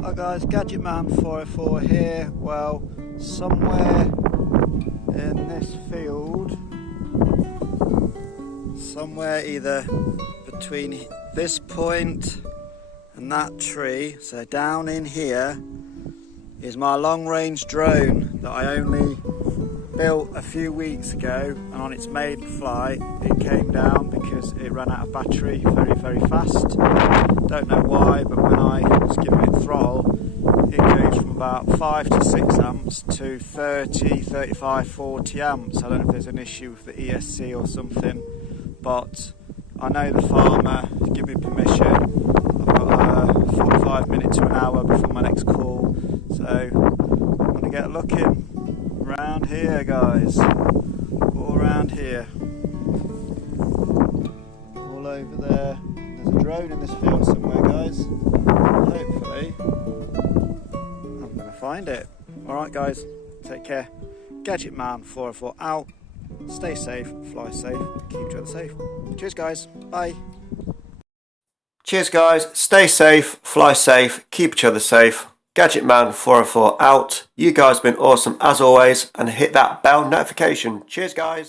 Hi guys, Gadget Man 404 here. Well, somewhere in this field, somewhere either between this point and that tree, so down in here, is my long-range drone that I only built a few weeks ago, and on its maiden flight it came down because it ran out of battery very fast. Don't know why, but when I was giving it throttle, it goes from about 5 to 6 amps to 30, 35, 40 amps. I don't know if there's an issue with the ESC or something, but I know the farmer has given me permission. I've got 45 minutes to an hour before my next call, so I'm going to get looking around here, guys. All around here, all over there. There's a drone in this field somewhere, guys. Hopefully I'm going to find it. Alright guys, take care. Gadget Man 404 out. Stay safe, fly safe, keep each other safe. Cheers guys, bye. Cheers guys, stay safe, fly safe, keep each other safe. Gadget Man 404 out. You guys have been awesome as always, and hit that bell notification. Cheers guys.